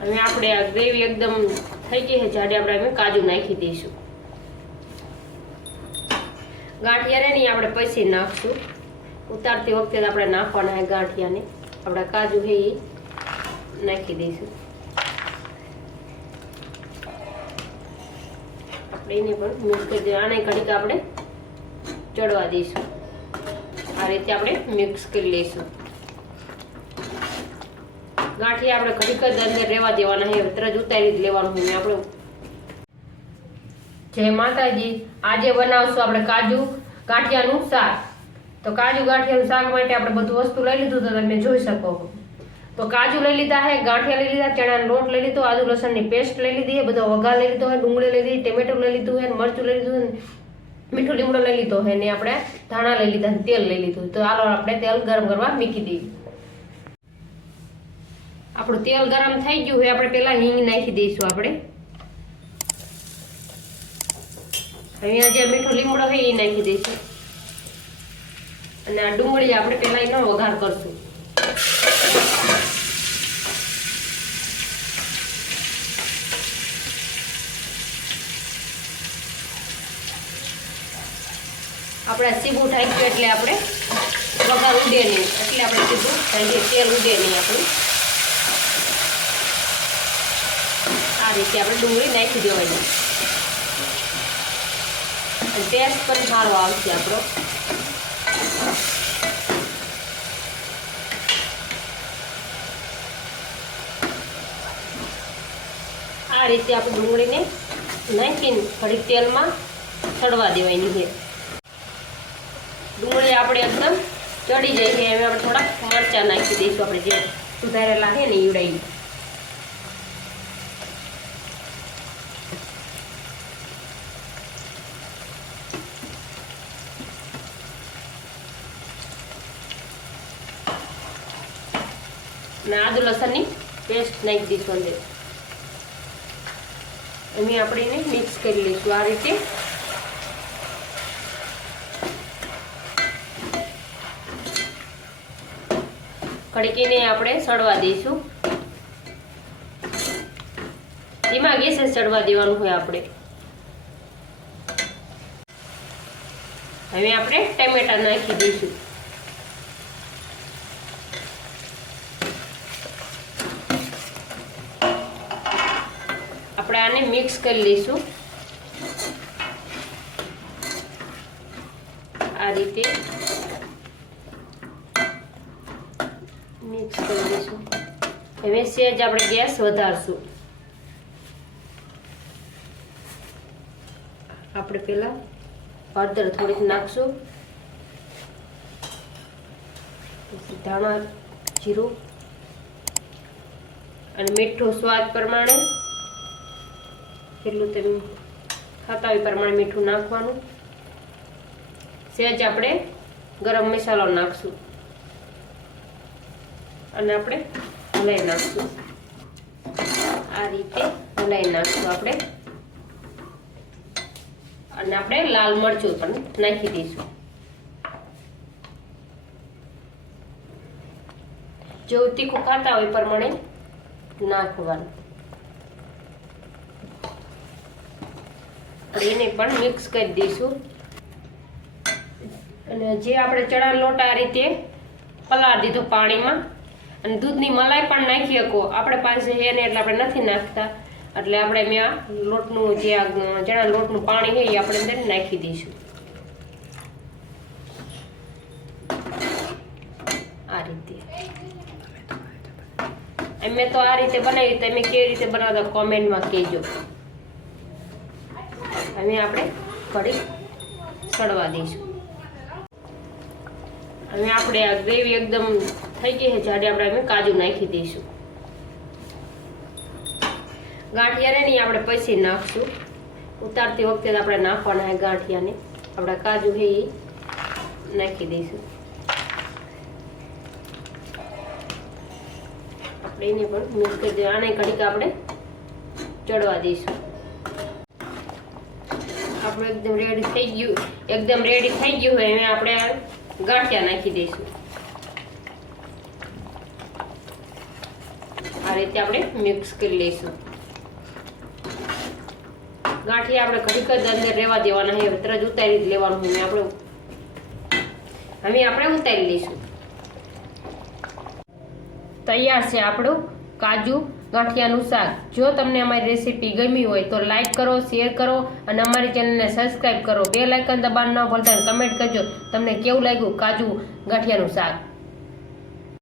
હવે આપણે આ ગ્રેવી એકદમ થઈ ગઈ છે જાડે, આપણે કાજુ નાખી દઈશું. ગાંઠિયા નહીં આપણે પછી નાખશું, ઉતારતી વખતે આપણે નાખવાના છે ગાંઠિયાને. આપણા કાજુ છે એ નાખી દઈશું. આપણે એને પણ મિક્સ કરી દઈએ. આને ઘડીક આપણે ચડવા દઈશું. આ રીતે આપણે મિક્સ કરી લઈશું. ગાંઠિયા આપણે ઘડીક જ અંદર રહેવા દેવાના છે, તરત ઉતારી જ લેવાનું છે. આપણે જય માતાજી. આજે બનાવશું આપણે કાજુ ગાંઠિયાનું શાક. તો કાજુ ગાંઠિયાનું શાક માટે આપણે બધું વસ્તુ લઈ લીધું, તો તમે જોઈ શકો. તો કાજુ લઈ લીધા છે, ગાંઠિયા લઈ લીધા, ચણાનો લોટ લઈ લીધો, આદુ લસણની પેસ્ટ લઈ લીધી, બધો વઘાર લઈ લીધો છે, ડુંગળી લઈ લીધી, ટમેટો લઈ લીધું છે, મરચું લઈ લીધું છે, મીઠું લીમડો લઈ લીધો છે, ને આપણે ધાણા લઈ લીધા, તેલ લઈ લીધું. તો હાલો આપણે તેલ ગરમ કરવા મૂકી દઈએ. આપણું તેલ ગરમ થઈ ગયું હોય, આપણે પેલા હિંગ નાખી દઈશું. આપણે અહીંયા જે મીઠો લીમડો છે એ નાખી દઈશું, અને આ ડુંગળી આપણે પેલા એનો વઘાર કરશું. આપણે સીબું ઢાંક્યું એટલે આપણે વઘાર ઉડે નહીં, એટલે આપણે સીબું ઢાંકીએ, તેલ ઉડે નહીં આપણું. આ રીતે આપણે ડુંગળી નાખી દેવાની, ટેસ્ટ પણ સારો આવશે આપણો. આ રીતે આપણે ડુંગળીને નાખીને થોડીક તેલમાં ચડવા દેવાની છે. ડુંગળી આપણે એકદમ ચડી જાય છે. હવે આપણે થોડાક મરચાં નાખી દઈશું, આપણે જે સુધારેલા છે ને ઈવડાવી. અને આદુ લસણની પેસ્ટ નાખી દઈશું અંદર. અને આપણે એને મિક્સ કરી લઈશું આ રીતે. કડકીને આપણે સડવા દઈશું. ધીમા ગેસે સડવા દેવાનું હોય આપણે. હવે આપણે ટમેટા નાખી દઈશું. આપણે આને મિક્સ કરી લઈશું આ રીતે. મિક્સ કરી દઈશું. હવે સહેજ આપણે ગેસ વધારશું. આપણે પેલા હળદર થોડીક નાખશું, પછી ધાણા જીરું અને મીઠું સ્વાદ પ્રમાણે, કેટલું તમે ખાતા હોય પ્રમાણે મીઠું નાખવાનું. સહેજ આપણે ગરમ મસાલો નાખશું અને આપણે હલાઈ નાખશું. આ રીતે હલાઈ નાખશું આપણે. અને આપણે લાલ મરચું પણ નાખી દઈશું. જેવું તીખું ખાતા હોય પ્રમાણે નાખવાનું. એને પણ મિક્સ કરી દઈશું. અને જે આપણે ચણા લોટ આ રીતે પલાળી દીધો પાણીમાં, અને દૂધની મલાઈ પણ નાખી શકો. આપણે પાસે છે ને એટલે આપણે નથી નાખતા, એટલે આપણે મેં આ લોટનું જે આ ચણા લોટનું પાણી છે એ આપણે અંદર નાખી દઈશું આ રીતે. મેં તો આ રીતે બનાવી, તમે કેવી રીતે બનાવતા કોમેન્ટમાં કહેજો. હવે આપણે કઢી સડવા દઈશું. હવે આપણે આ ગ્રેવી એકદમ થઈ ગઈ છે જાડે, આપણે કાજુ નાખી દઈશું. ગાંઠિયા નહીં આપણે પછી નાખશું, ઉતારતી વખતે આપણે નાખવાના છે ગાંઠિયાને. આપણા કાજુ છે એ નાખી દઈશું. આપણે એને પણ મિક્સ કરી દઈએ. આને ઘડીક આપણે ચડવા દઈશું. આપણું એકદમ રેડી થઈ ગયું, એકદમ રેડી થઈ ગયું હોય. હવે આપણે ગાંઠિયા નાખી દઈશું આ રીતે આપણે મિક્સ કરી લઈશું. ગાંઠિયા આપણે ઘડીક જ અંદર રહેવા દેવાના છે. તરત ઉતારી જ લેવાનું છે. આપણે ઉતારી લઈશું. તૈયાર છે આપણું કાજુ ગાંઠિયાનું શાક. જો તમને અમારી રેસીપી ગમી હોય તો લાઈક કરો, શેર કરો અને અમારી ચેનલને સબસ્ક્રાઈબ કરો. બેલ આઇકન દબાવવાનું ન ભૂલતા. કમેન્ટ કરજો તમને કેવું લાગ્યું કાજુ ગાંઠિયાનું શાક.